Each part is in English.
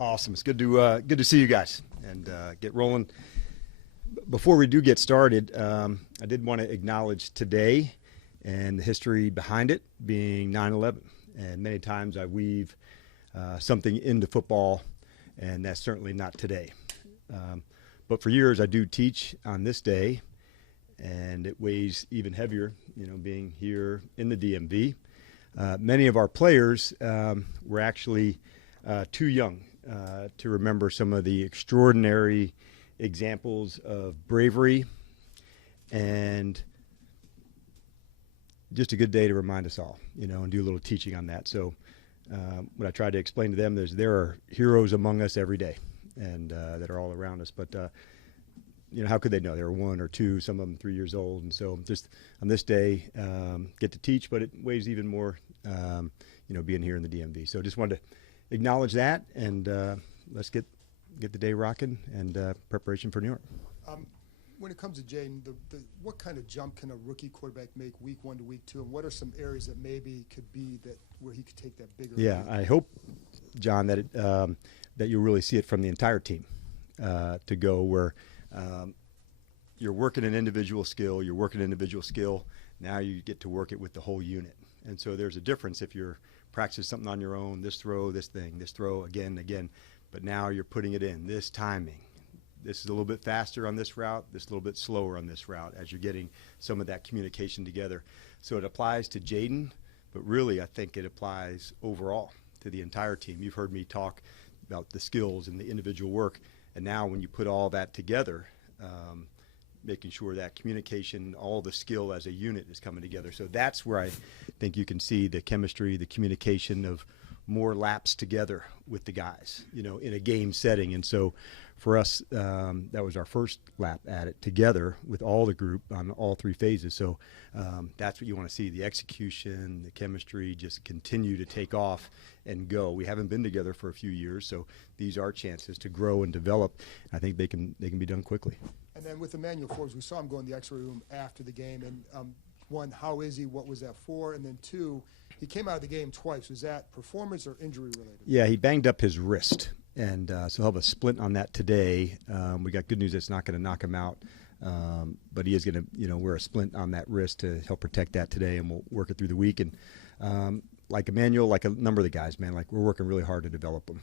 Awesome. It's good to see you guys and get rolling. Before we do get started, I did want to acknowledge today and the history behind it being 9/11. And many times I weave something into football, and that's certainly not today. But for years I do teach on this day, and it weighs even heavier, being here in the DMV. Many of our players were actually too young to remember some of the extraordinary examples of bravery, and just a good day to remind us all, and do a little teaching on that. So what I tried to explain to them is there are heroes among us every day, and that are all around us. But how could they know? They were 1 or 2, some of them 3 years old. And so just on this day, get to teach, but it weighs even more, being here in the DMV. So just wanted to acknowledge that, and let's get the day rocking and preparation for New York. When it comes to Jaden, what kind of jump can a rookie quarterback make week 1 to week 2, and what are some areas that maybe could be where he could take that bigger? Yeah, I hope, John, that that you'll really see it from the entire team to go where you're working an individual skill. Now you get to work it with the whole unit, and so there's a difference if you're practicing something on your own. This throw, this throw again. But now you're putting it in, this timing. This is a little bit faster on this route, this a little bit slower on this route as you're getting some of that communication together. So it applies to Jaden, but really I think it applies overall to the entire team. You've heard me talk about the skills and the individual work, and now when you put all that together, making sure that communication, all the skill as a unit is coming together. So that's where I think you can see the chemistry, the communication of more laps together with the guys, in a game setting. And so for us, that was our first lap at it together with all the group on all 3 phases. So that's what you want to see, the execution, the chemistry, just continue to take off and go. We haven't been together for a few years, so these are chances to grow and develop. I think they can be done quickly. And then with Emmanuel Forbes, we saw him go in the X-ray room after the game. And 1, how is he? What was that for? And then 2, he came out of the game twice. Was that performance or injury related? Yeah, he banged up his wrist, and so he'll have a splint on that today. We got good news; it's not going to knock him out, but he is going to, wear a splint on that wrist to help protect that today, and we'll work it through the week. And like Emmanuel, like a number of the guys, man, like we're working really hard to develop them.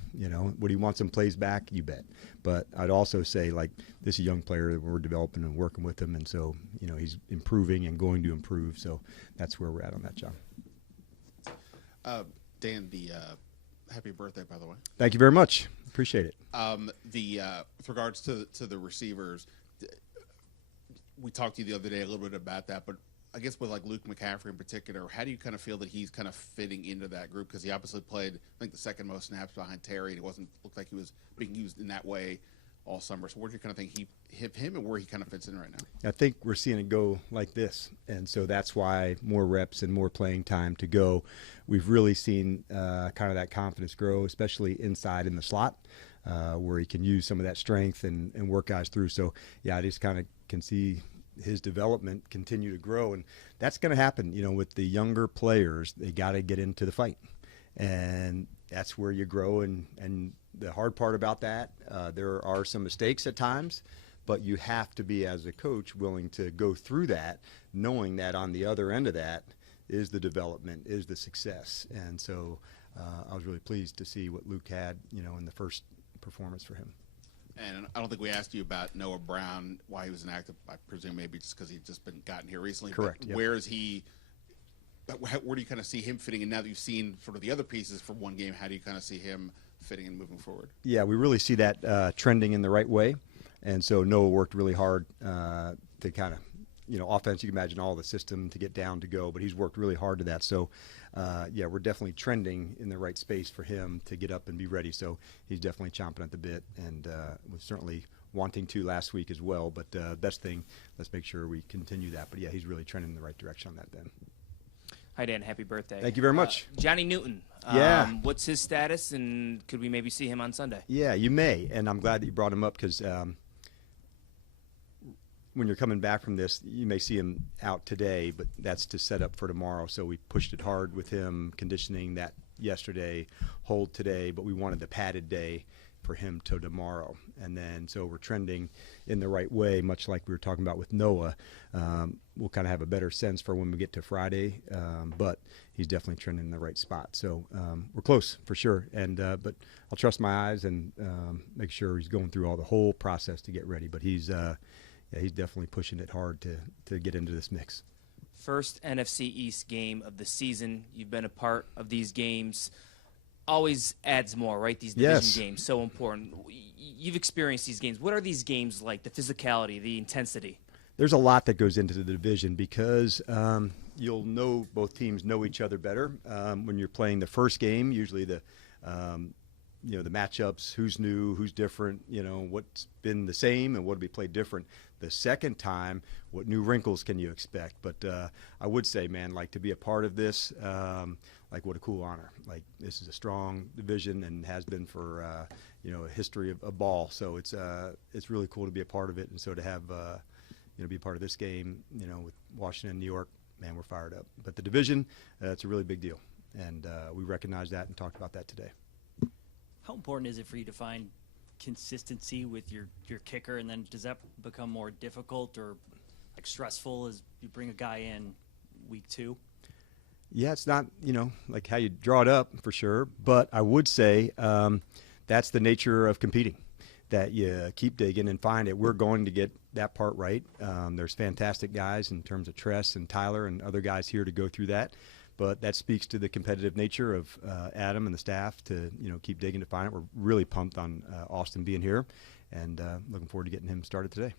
Would he want some plays back? You bet. But I'd also say, like, this is a young player that we're developing and working with him, and so he's improving and going to improve. So that's where we're at on that, John. Dan, happy birthday, by the way. Thank you very much. Appreciate it. With regards to the receivers, we talked to you the other day a little bit about that, but I guess with like Luke McCaffrey in particular, how do you kind of feel that he's kind of fitting into that group? Because he obviously played, I think, the second most snaps behind Terry, and it looked like he was being used in that way all summer. So where do you kind of think he hit him and where he kind of fits in right now? I think we're seeing it go like this, and so that's why more reps and more playing time to go. We've really seen kind of that confidence grow, especially inside in the slot, where he can use some of that strength and work guys through. So, yeah, I just kind of can see his development continue to grow, and that's going to happen. With the younger players, they got to get into the fight, and that's where you grow. And the hard part about that, there are some mistakes at times, but you have to be, as a coach, willing to go through that, knowing that on the other end of that is the development, is the success. And so I was really pleased to see what Luke had, in the first performance for him. And I don't think we asked you about Noah Brown, why he was inactive. I presume maybe just because he's just been gotten here recently. Correct. But yep. Where is he? Where do you kind of see him fitting in now that you've seen sort of the other pieces from one game? How do you kind of see him fitting in moving forward? Yeah, we really see that trending in the right way. And so Noah worked really hard to kind of, offense, you can imagine all the system to get down to go, but he's worked really hard to that. So, yeah, we're definitely trending in the right space for him to get up and be ready. So he's definitely chomping at the bit, and was certainly wanting to last week as well. But best thing, let's make sure we continue that. But, yeah, he's really trending in the right direction on that, Ben. Hi, Dan. Happy birthday. Thank you very much. Johnny Newton. Yeah. What's his status, and could we maybe see him on Sunday? Yeah, you may, and I'm glad that you brought him up because when you're coming back from this, you may see him out today, but that's to set up for tomorrow. So we pushed it hard with him, conditioning that yesterday, hold today, but we wanted the padded day for him till tomorrow. And then so we're trending in the right way, much like we were talking about with Noah. We'll kind of have a better sense for when we get to Friday, but he's definitely trending in the right spot. So we're close for sure. And but I'll trust my eyes and make sure he's going through all the whole process to get ready. But he's definitely pushing it hard to get into this mix. First NFC East game of the season. You've been a part of these games. Always adds more, right? These division games, so important. You've experienced these games. What are these games like, the physicality, the intensity? There's a lot that goes into the division because you'll know both teams know each other better. When you're playing the first game, usually the matchups, who's new, who's different, what's been the same and what will be played different. The second time, what new wrinkles can you expect? But I would say, man, like to be a part of this, like what a cool honor. Like this is a strong division and has been for a history of ball. So it's really cool to be a part of it, and so to have be a part of this game, with Washington, New York, man, we're fired up. But the division, it's a really big deal, and we recognize that and talked about that today. How important is it for you to find consistency with your kicker, and then does that become more difficult or like stressful as you bring a guy in week 2? Yeah, it's not, like how you draw it up for sure, but I would say that's the nature of competing, that you keep digging and find it. We're going to get that part right. There's fantastic guys in terms of Tress and Tyler and other guys here to go through that. But that speaks to the competitive nature of Adam and the staff to keep digging to find it. We're really pumped on Austin being here, and looking forward to getting him started today.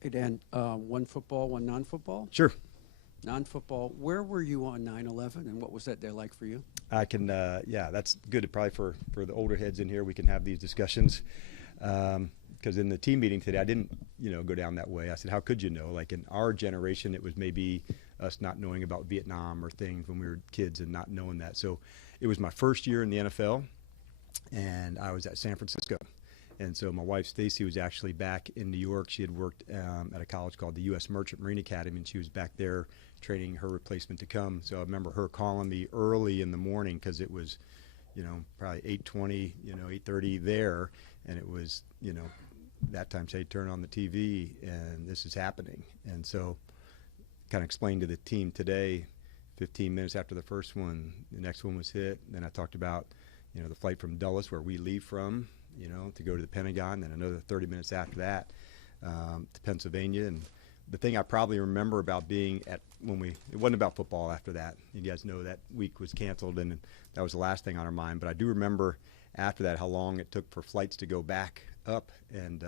Hey, Dan, one football, one non-football? Sure. Non-football, where were you on 9/11, and what was that day like for you? I can, that's good. Probably for the older heads in here, we can have these discussions. Because in the team meeting today, I didn't, go down that way. I said, how could you know? Like in our generation, it was maybe us not knowing about Vietnam or things when we were kids and not knowing that. So it was my first year in the NFL, and I was at San Francisco. And so my wife, Stacy, was actually back in New York. She had worked at a college called the U.S. Merchant Marine Academy, and she was back there training her replacement to come. So I remember her calling me early in the morning because it was, probably 8:20, 8:30 there, and it was, that time say turn on the TV and this is happening. And so kind of explained to the team today, 15 minutes after the first one, the next one was hit. And then I talked about, the flight from Dulles where we leave from, to go to the Pentagon, then another 30 minutes after that to Pennsylvania. And the thing I probably remember about being at it wasn't about football after that. You guys know that week was canceled, and that was the last thing on our mind. But I do remember after that how long it took for flights to go back up, and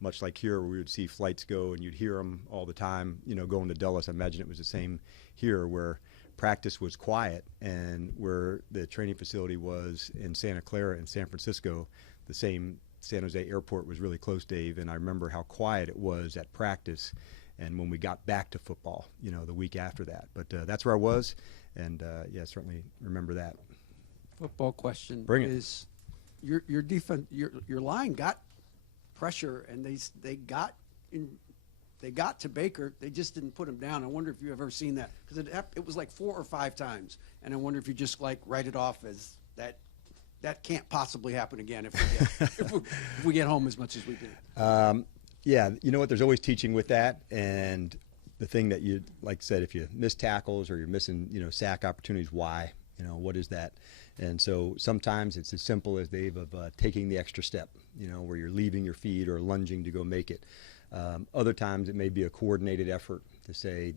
much like here where we would see flights go and you'd hear them all the time, going to Dulles. I imagine it was the same here where practice was quiet, and where the training facility was in Santa Clara in San Francisco, the same San Jose airport was really close, Dave, and I remember how quiet it was at practice and when we got back to football, the week after that. But that's where I was, and certainly remember that. Football question. Bring it. Is your defense, your line got pressure, and they got to Baker. They just didn't put him down. I wonder if you've ever seen that, because it was like 4 or 5 times, and I wonder if you just like write it off as that can't possibly happen again if we get home as much as we do. Yeah, you know what? There's always teaching with that, and the thing that you like said, if you miss tackles or you're missing sack opportunities, why? What is that? And so sometimes it's as simple as, Dave, of taking the extra step, where you're leaving your feet or lunging to go make it. Other times it may be a coordinated effort to say,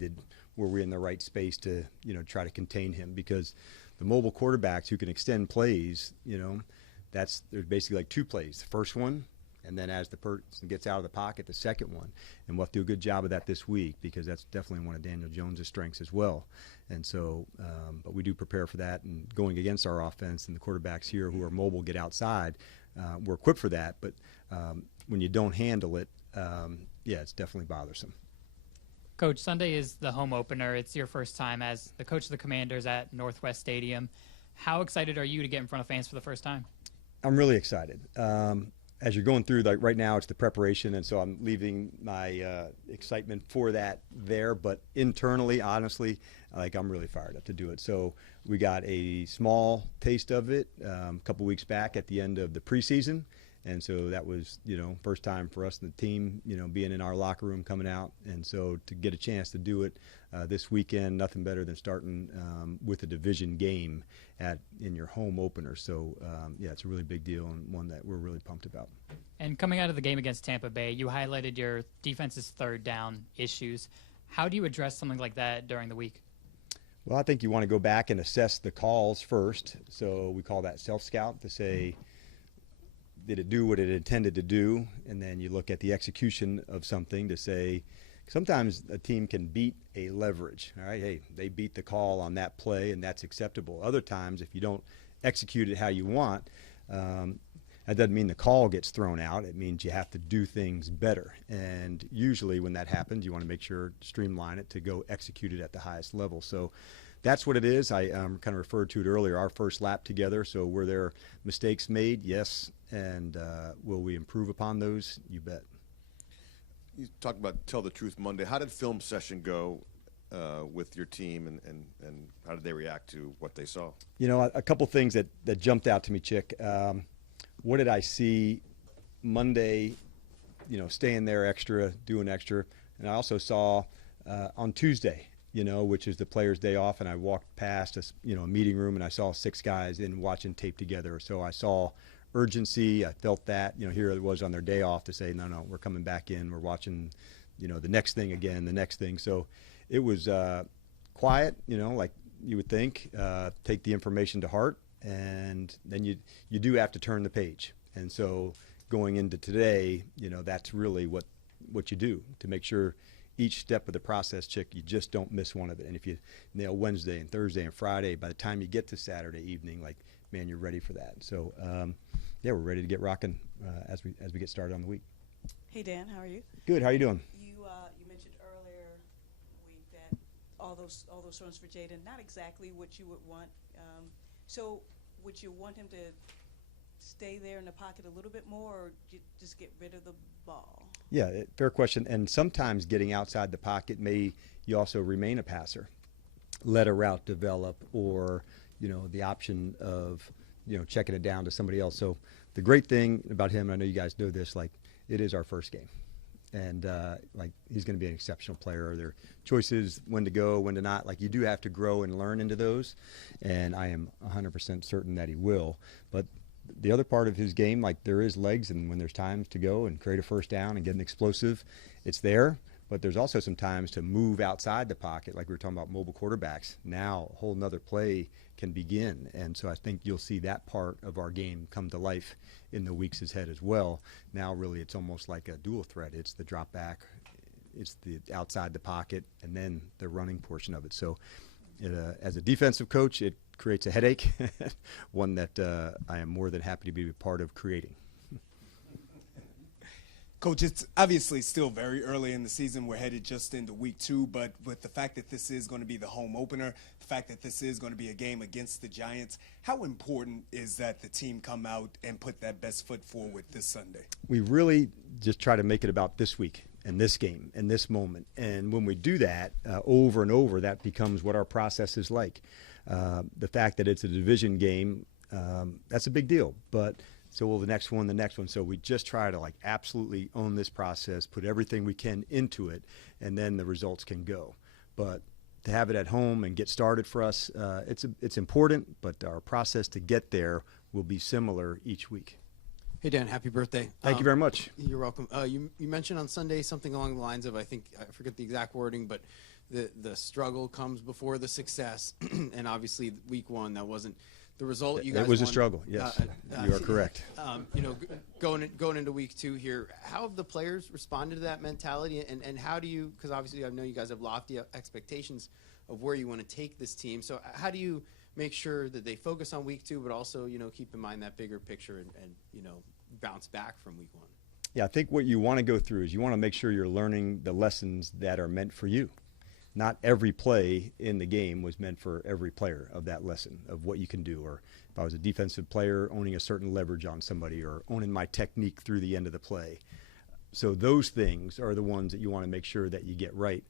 were we in the right space to, try to contain him? Because the mobile quarterbacks who can extend plays, there's basically like 2 plays. The first one, and then as the person gets out of the pocket, the second one. And we'll have to do a good job of that this week, because that's definitely one of Daniel Jones' strengths as well. And so, but we do prepare for that, and going against our offense and the quarterbacks here who are mobile, get outside, we're equipped for that. But when you don't handle it, it's definitely bothersome. Coach, Sunday is the home opener. It's your first time as the coach of the Commanders at Northwest Stadium. How excited are you to get in front of fans for the first time? I'm really excited. as you're going through, like right now, it's the preparation, and so I'm leaving my excitement for that there. But internally, honestly, like I'm really fired up to do it. So we got a small taste of it a couple weeks back at the end of the preseason, and so that was, first time for us and the team, being in our locker room, coming out, and so to get a chance to do it this weekend, nothing better than starting with a division game in your home opener. So yeah, it's a really big deal and one that we're really pumped about. And coming out of the game against Tampa Bay, you highlighted your defense's third down issues. How do you address something like that during the week? Well, I think you want to go back and assess the calls first. So we call that self-scout to say, did it do what it intended to do? And then you look at the execution of something to say, sometimes a team can beat a leverage. All right, hey, they beat the call on that play, and that's acceptable. Other times, if you don't execute it how you want, that doesn't mean the call gets thrown out. It means you have to do things better. And usually when that happens, you want to make sure, streamline it to go execute it at the highest level. So that's what it is. I kind of referred to it earlier, our first lap together. So were there mistakes made? Yes. And will we improve upon those? You bet. You talked about Tell the Truth Monday. How did film session go with your team, and how did they react to what they saw? A couple things that jumped out to me, Chick. What did I see Monday, staying there extra, doing extra. And I also saw on Tuesday, which is the players' day off, and I walked past a meeting room and I saw 6 guys in watching tape together. So I saw urgency. I felt that, here it was on their day off to say, no, we're coming back in. We're watching, the next thing again, the next thing. So it was quiet, like you would think, take the information to heart. And then you do have to turn the page. And so going into today, that's really what you do to make sure each step of the process, Chick, you just don't miss one of it. And if you nail Wednesday and Thursday and Friday, by the time you get to Saturday evening, man, you're ready for that. So, yeah, we're ready to get rocking as we get started on the week. Hey, Dan, how are you? Good. How are you doing? You mentioned earlier week that all those runs for Jaden, not exactly what you would want. So would you want him to stay there in the pocket a little bit more, or just get rid of the ball? Yeah, fair question. And sometimes getting outside the pocket you also remain a passer, let a route develop, or the option of checking it down to somebody else. So the great thing about him, I know you guys know this, it is our first game, and he's going to be an exceptional player. There are choices when to go, when to not. You do have to grow and learn into those, and I am 100% certain that he will. But the other part of his game, there is legs, and when there's times to go and create a first down and get an explosive, it's there. But there's also some times to move outside the pocket, like we were talking about mobile quarterbacks. Now a whole nother play can begin. And so I think you'll see that part of our game come to life in the weeks ahead as well. Now really it's almost like a dual threat. It's the drop back, it's the outside the pocket, and then the running portion of it. So as a defensive coach, it creates a headache, one that I am more than happy to be a part of creating. Coach, it's obviously still very early in the season. We're headed just into week 2, but with the fact that this is going to be the home opener, the fact that this is going to be a game against the Giants, how important is that the team come out and put that best foot forward this Sunday? We really just try to make it about this week and this game and this moment. And when we do that over and over, that becomes what our process is like. The fact that it's a division game, that's a big deal. But so will the next one. So we just try to absolutely own this process, put everything we can into it, and then the results can go. But to have it at home and get started for us, it's important, but our process to get there will be similar each week. Hey, Dan, happy birthday. Thank you very much. You're welcome. You mentioned on Sunday something along the lines of, I forget the exact wording, but the struggle comes before the success. And obviously week 1, that wasn't the result. You guys it was won. A struggle, yes. You are correct. Going into week 2 here, how have the players responded to that mentality, and how do you, because obviously I know you guys have lofty expectations of where you want to take this team, so how do you make sure that they focus on week 2, but also keep in mind that bigger picture and bounce back from week 1? Yeah, I think what you want to go through is you want to make sure you're learning the lessons that are meant for you. not every play in the game was meant for every player of that lesson of what you can do. Or if I was a defensive player, owning a certain leverage on somebody, or owning my technique through the end of the play. So those things are the ones that you want to make sure that you get right.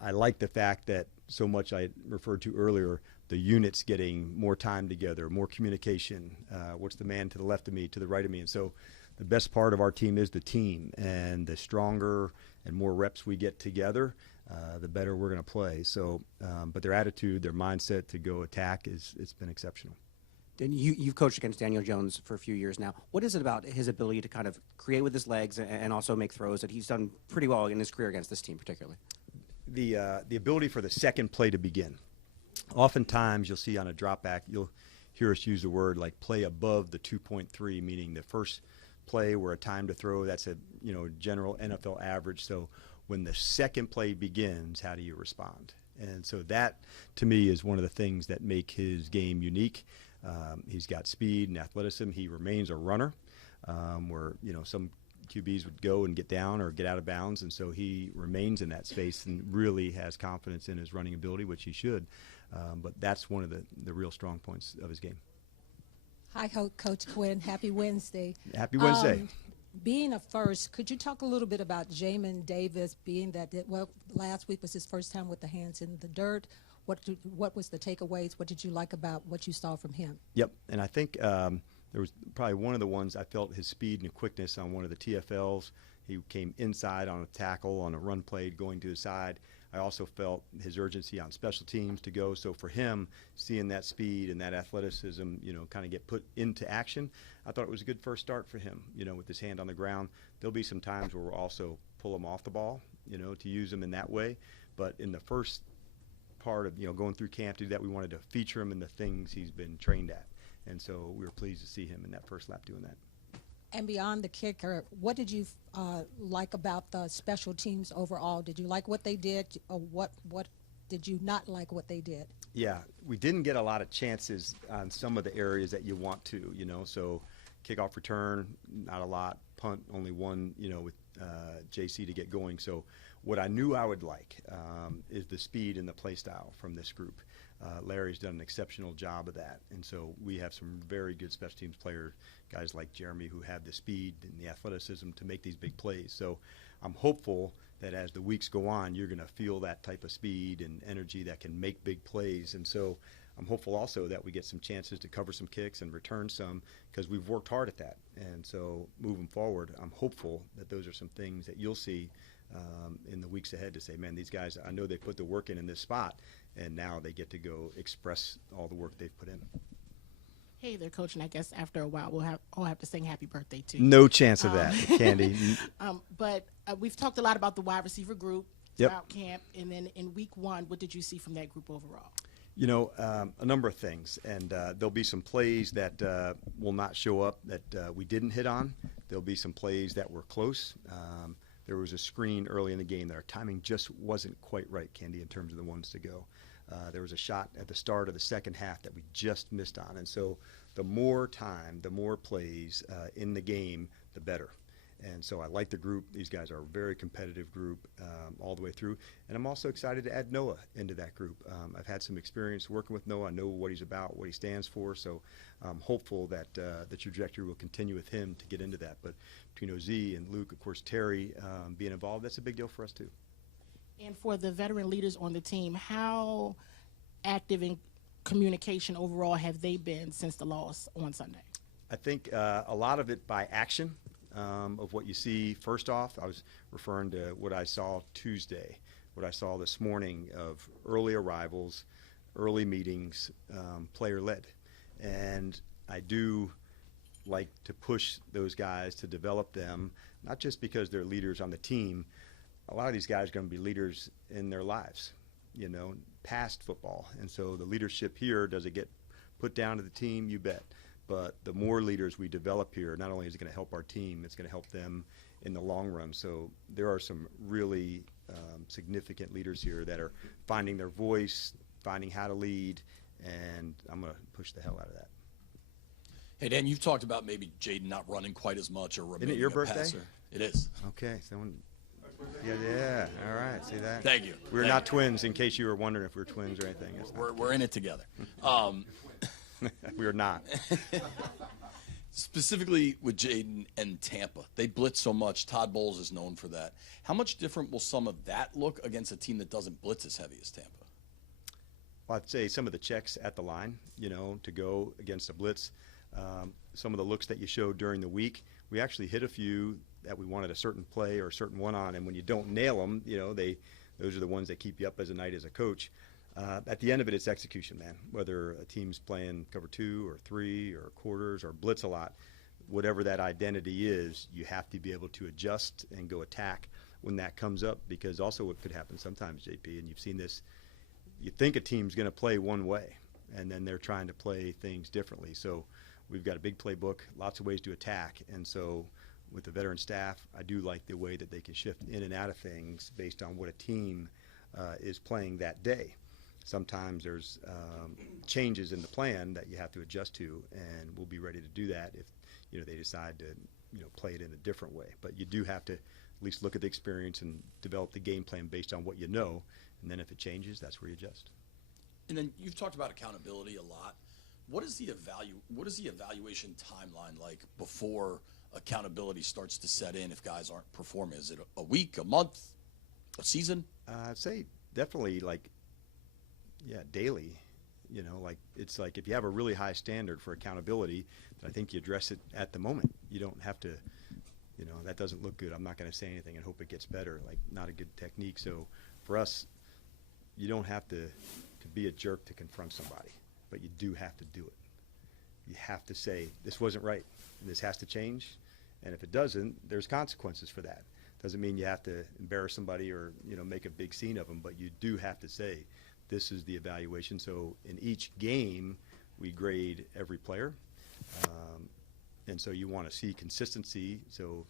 I like the fact that so much I referred to earlier, the units getting more time together, more communication. What's the man to the left of me, to the right of me? And so the best part of our team is the team, and the stronger and more reps we get together, the better we're going to play. So, but their attitude, their mindset to go attack it's been exceptional. And you've coached against Daniel Jones for a few years now. What is it about his ability to kind of create with his legs and also make throws that he's done pretty well in his career against this team particularly? The ability for the second play to begin. Oftentimes you'll see on a drop back, you'll hear us use the word like play above the 2.3, meaning the first play where a time to throw, that's a general NFL average. So when the second play begins, how do you respond? And so that, to me, is one of the things that make his game unique. He's got speed and athleticism. He remains a runner, where some QBs would go and get down or get out of bounds, and so he remains in that space and really has confidence in his running ability, which he should. But that's one of the real strong points of his game. Hi, Coach Quinn. Happy Wednesday. Happy Wednesday. Being a first, could you talk a little bit about Jamin Davis, being that last week was his first time with the hands in the dirt? What was the takeaways? What did you like about what you saw from him? Yep, and I think there was probably one of the ones I felt his speed and quickness on one of the TFLs. He came inside on a tackle, on a run play, going to the side. I also felt his urgency on special teams to go. So for him, seeing that speed and that athleticism, kind of get put into action, I thought it was a good first start for him, with his hand on the ground. There'll be some times where we'll also pull him off the ball, to use him in that way. But in the first part of, going through camp to do that, we wanted to feature him in the things he's been trained at. And so we were pleased to see him in that first lap doing that. And beyond the kicker, what did you like about the special teams overall? Did you like what they did, or what did you not like what they did? Yeah, we didn't get a lot of chances on some of the areas that you want to, so kickoff return, not a lot, punt, only one, with JC to get going. So what I knew I would like is the speed and the play style from this group. Larry's done an exceptional job of that, and so we have some very good special teams players, guys like Jeremy, who have the speed and the athleticism to make these big plays. So I'm hopeful that as the weeks go on, you're going to feel that type of speed and energy that can make big plays. And so I'm hopeful also that we get some chances to cover some kicks and return some, because we've worked hard at that. And so moving forward, I'm hopeful that those are some things that you'll see in the weeks ahead to say, man, these guys, I know they put the work in this spot, and now they get to go express all the work they've put in. Hey there, Coach, and I guess after a while we'll all have to sing happy birthday to you. No chance of that, Candy. But we've talked a lot about the wide receiver group throughout camp, and then in week one, what did you see from that group overall? A number of things, and there'll be some plays that will not show up that we didn't hit on. There'll be some plays that were close. There was a screen early in the game that our timing just wasn't quite right, Candy, in terms of the ones to go. There was a shot at the start of the second half that we just missed on. And so the more time, the more plays in the game, the better. And so I like the group. These guys are a very competitive group all the way through. And I'm also excited to add Noah into that group. I've had some experience working with Noah. I know what he's about, what he stands for. So I'm hopeful that the trajectory will continue with him to get into that. But between OZ and Luke, of course, Terry being involved, that's a big deal for us too. And for the veteran leaders on the team, how active in communication overall have they been since the loss on Sunday? I think a lot of it by action. Of what you see. First off, I was referring to what I saw Tuesday, what I saw this morning of early arrivals, early meetings, player-led. And I do like to push those guys to develop them, not just because they're leaders on the team. A lot of these guys are going to be leaders in their lives, past football. And so the leadership here, does it get put down to the team? You bet. But the more leaders we develop here, not only is it going to help our team, it's going to help them in the long run. So there are some really significant leaders here that are finding their voice, finding how to lead, and I'm going to push the hell out of that. Hey, Dan, you've talked about maybe Jaden not running quite as much or remaining Isn't it your a birthday? passer. It is. Okay. Someone Yeah. All right. See that? Thank you. We're Thank not you. twins, in case you were wondering if we're twins or anything. It's not. We're in it together. We are not. Specifically with Jaden and Tampa, they blitz so much. Todd Bowles is known for that. How much different will some of that look against a team that doesn't blitz as heavy as Tampa? Well, I'd say some of the checks at the line, to go against a blitz. Some of the looks that you showed during the week, we actually hit a few that we wanted a certain play or a certain one on, and when you don't nail them, those are the ones that keep you up as a night as a coach. At the end of it, it's execution, man. Whether a team's playing cover 2 or 3 or quarters or blitz a lot, whatever that identity is, you have to be able to adjust and go attack when that comes up, because also what could happen sometimes, JP, and you've seen this, you think a team's going to play one way, and then they're trying to play things differently. So we've got a big playbook, lots of ways to attack, and so with the veteran staff, I do like the way that they can shift in and out of things based on what a team is playing that day. Sometimes there's changes in the plan that you have to adjust to, and we'll be ready to do that if they decide to play it in a different way. But you do have to at least look at the experience and develop the game plan based on what you know, and then if it changes, that's where you adjust. And then you've talked about accountability a lot. What is the evaluation timeline like before accountability starts to set in if guys aren't performing? Is it a week, a month, a season? I'd say definitely daily. It's like if you have a really high standard for accountability, I think you address it at the moment. You don't have to, that doesn't look good, I'm not going to say anything and hope it gets better. Not a good technique. So for us, you don't have to be a jerk to confront somebody, but you do have to do it. You have to say, this wasn't right, and this has to change, and if it doesn't, there's consequences for that. Doesn't mean you have to embarrass somebody or make a big scene of them, but you do have to say, this is the evaluation. So in each game, we grade every player, and so you want to see consistency. So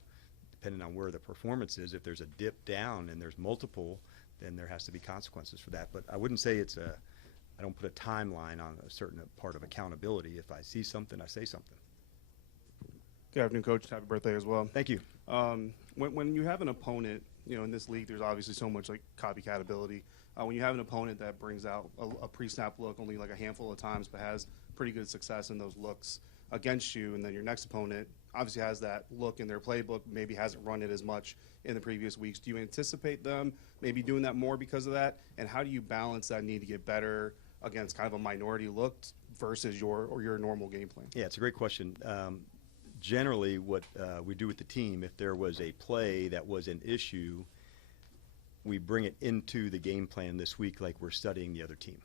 depending on where the performance is, if there's a dip down and there's multiple, then there has to be consequences for that. But I wouldn't say I don't put a timeline on a certain part of accountability. If I see something, I say something. Good afternoon, Coach. Happy birthday as well. Thank you. When you have an opponent, in this league, there's obviously so much copycat ability. When you have an opponent that brings out a pre-snap look only a handful of times, but has pretty good success in those looks against you, and then your next opponent obviously has that look in their playbook, maybe hasn't run it as much in the previous weeks. Do you anticipate them maybe doing that more because of that? And how do you balance that need to get better against kind of a minority look versus your normal game plan? Yeah, it's a great question. Generally, what we do with the team, if there was a play that was an issue, we bring it into the game plan this week like we're studying the other team.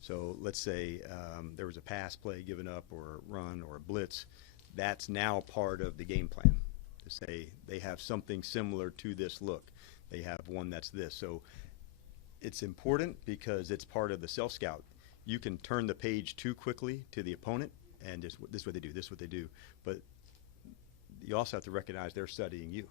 So let's say there was a pass play given up or a run or a blitz. That's now part of the game plan to say they have something similar to this look. They have one that's this. So it's important because it's part of the self-scout. You can turn the page too quickly to the opponent and just, this is what they do, this is what they do. But you also have to recognize they're studying you.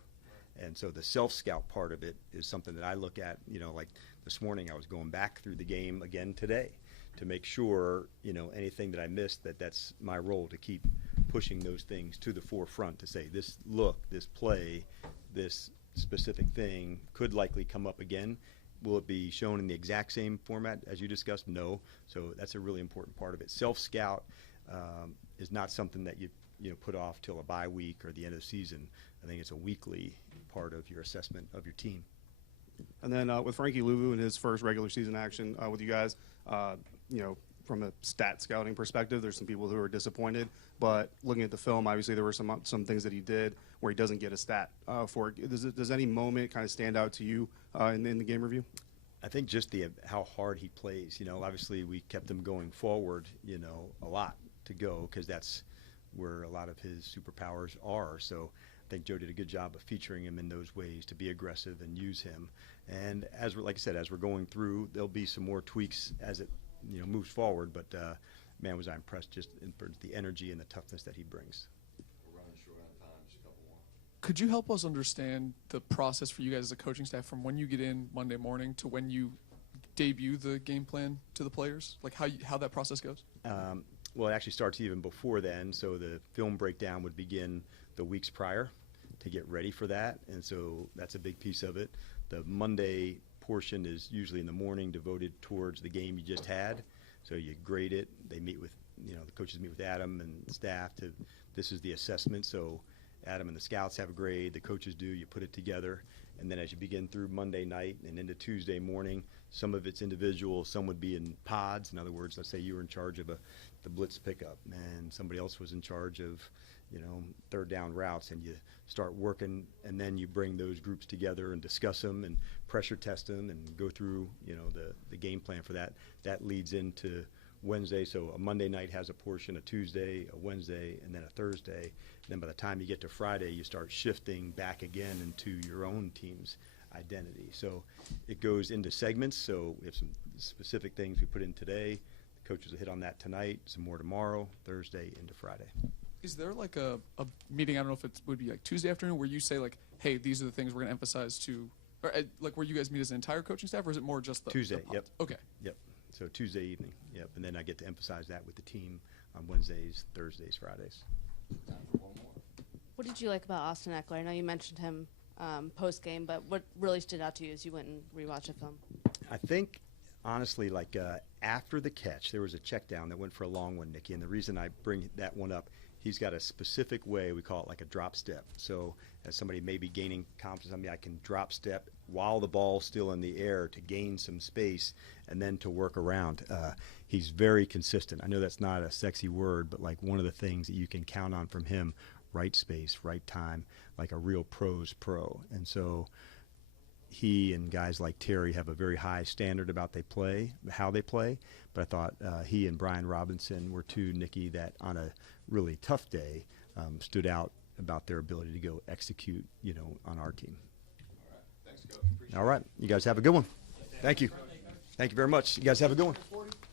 And so the self-scout part of it is something that I look at, like this morning I was going back through the game again today to make sure, anything that I missed, that's my role to keep pushing those things to the forefront to say this look, this play, this specific thing could likely come up again. Will it be shown in the exact same format as you discussed? No. So that's a really important part of it. Self-scout is not something that you put off till a bye week or the end of the season. I think it's a weekly part of your assessment of your team. And then with Frankie Louvu in his first regular season action with you guys, from a stat scouting perspective, there's some people who are disappointed. But looking at the film, obviously there were some things that he did where he doesn't get a stat for it. Does any moment kind of stand out to you in the game review? I think just how hard he plays. Obviously we kept him going forward, a lot to go because that's where a lot of his superpowers are. So I think Joe did a good job of featuring him in those ways to be aggressive and use him. And like I said, as we're going through, there'll be some more tweaks as it moves forward. But man, was I impressed just in the energy and the toughness that he brings. We're running short on time. Just a couple more. Could you help us understand the process for you guys as a coaching staff from when you get in Monday morning to when you debut the game plan to the players? Like how that process goes? Well, it actually starts even before then. So the film breakdown would begin the weeks prior. to get ready for that, and so that's a big piece of it. The Monday portion is usually in the morning, devoted towards the game you just had. So you grade it. They meet with, the coaches meet with Adam and staff to, this is the assessment. So Adam and the scouts have a grade, the coaches do, you put it together. And then as you begin through Monday night and into Tuesday morning, some of it's individual, some would be in pods. In other words, let's say you were in charge of the blitz pickup and somebody else was in charge of, third down routes, and you start working, and then you bring those groups together and discuss them and pressure test them and go through, the game plan for that. That leads into Wednesday. So a Monday night has a portion, a Tuesday, a Wednesday, and then a Thursday. And then by the time you get to Friday, you start shifting back again into your own team's identity. So it goes into segments. So we have some specific things we put in today. The coaches will hit on that tonight, some more tomorrow, Thursday into Friday. Is there like a meeting, I don't know if it would be like Tuesday afternoon, where you say like, hey, these are the things we're going to emphasize to, or like where you guys meet as an entire coaching staff, or is it more just the Tuesday, the yep. Okay. Yep. So Tuesday evening, yep. And then I get to emphasize that with the team on Wednesdays, Thursdays, Fridays. What did you like about Austin Eckler? I know you mentioned him post game, but what really stood out to you as you went and rewatched the film? I think, honestly, like after the catch, there was a check down that went for a long one, Nikki. And the reason I bring that one up, he's got a specific way, we call it like a drop step. So as somebody may be gaining confidence, I can drop step while the ball's still in the air to gain some space and then to work around. He's very consistent. I know that's not a sexy word, but like one of the things that you can count on from him, right space, right time, like a real pro's pro. And so he and guys like Terry have a very high standard about how they play. But I thought he and Brian Robinson were two, Nikki, that on a really tough day stood out about their ability to go execute, on our team. All right. Thanks, Coach. All right. You guys have a good one. Thank you. Thank you very much. You guys have a good one.